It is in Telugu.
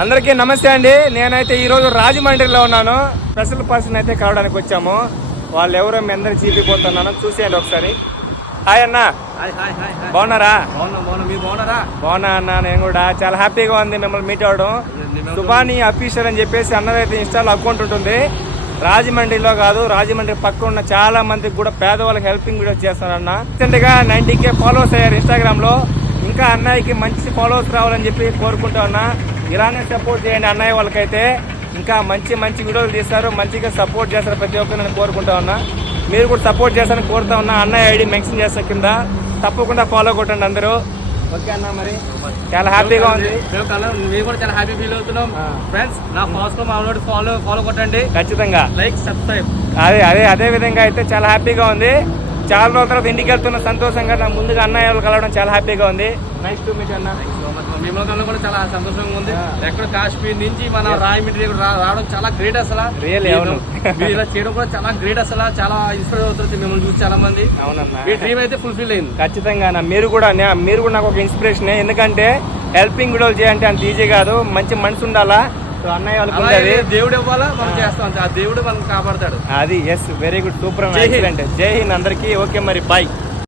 అందరికీ నమస్తే అండి. నేనైతే ఈరోజు రాజమండ్రిలో ఉన్నాను. స్పెషల్ పర్సన్ అయితే కలవడానికి వచ్చాము. వాళ్ళు ఎవరో మీ అందరికి చూపిపోతున్నాను, చూసేయండి ఒకసారి. హాయ్ అన్న, బాగున్నారా? బాగున్నా అన్న, నేను కూడా చాలా హ్యాపీగా ఉంది మిమ్మల్ని మీట్ అవ్వడం. సుబానీ అఫీషియల్ అని చెప్పేసి అన్నదైతే ఇన్స్టాలో అకౌంట్ ఉంటుంది. రాజమండ్రిలో కాదు, రాజమండ్రి పక్క ఉన్న చాలా మందికి కూడా పేదవాళ్ళకి హెల్పింగ్ వీడియోస్ చేస్తానన్న. రీసెంట్గా 90K ఫాలోవర్స్ అయ్యారు ఇన్స్టాగ్రామ్ లో. ఇంకా అన్నయ్యకి మంచి ఫాలోవర్స్ రావాలని చెప్పి కోరుకుంటా ఉన్నా. ఇలానే సపోర్ట్ చేయండి అన్నయ్య వాళ్ళకైతే. ఇంకా మంచి మంచి వీడియోలు తీస్తారు, మంచిగా సపోర్ట్ చేస్తారు ప్రతి ఒక్కరు, నేను కోరుకుంటా ఉన్నా. మీరు కూడా సపోర్ట్ చేస్తారని కోరుతా ఉన్నా. అన్నయ్య ఐడి మెన్షన్ చేస్తా కింద, తప్పకుండా ఫాలో కొట్టండి అందరూ. ఓకే అన్న, మరి చాలా హ్యాపీగా ఉంది. మేము కూడా చాలా హ్యాపీ ఫీల్ అవుతున్నాం. ఫ్రెండ్స్, నా ఫాలో కొట్టండి ఖచ్చితంగా, లైక్ సబ్స్క్రైబ్. అదే విధంగా అయితే చాలా హ్యాపీగా ఉంది. చాలా రోజుల తర్వాత ఇంటికి వెళ్తున్న సంతోషంగా, నా ముందుగా అన్నయ్య వాళ్ళు కలవడం చాలా హ్యాపీగా ఉంది. నైస్ టు మీట్ అన్న. మిమ్మల్ని కన్నా కూడా చాలా సంతోషంగా ఉంది. ఎక్కడ కాశ్మీర్ నుంచి మన రాయమండ్రి రావడం చాలా గ్రేట్ అసలు. ఇలా చేయడం కూడా చాలా గ్రేట్ అసలు. చాలా ఇన్స్పైర్ అవుతుంది మిమ్మల్ని చూసి చాలా మంది. అవునన్నా, మీ డ్రీమ్ అయితే ఫుల్ఫిల్ అయింది. ఖచ్చితంగా మీరు కూడా నాకు ఒక ఇన్స్పిరేషన్. ఎందుకంటే హెల్పింగ్ వీడియోలు చేయాలంటే అంత ఈజీ కాదు, మంచి మనసు ఉండాలా. అన్నయ్య వాళ్ళకి దేవుడు ఇవ్వాలా, మనం చేస్తాం. ఆ దేవుడు మనం కాపాడతాడు. అది yes, very good, super, excellent. Jai Hind అందరికీ. ఓకే మరి, బాయ్.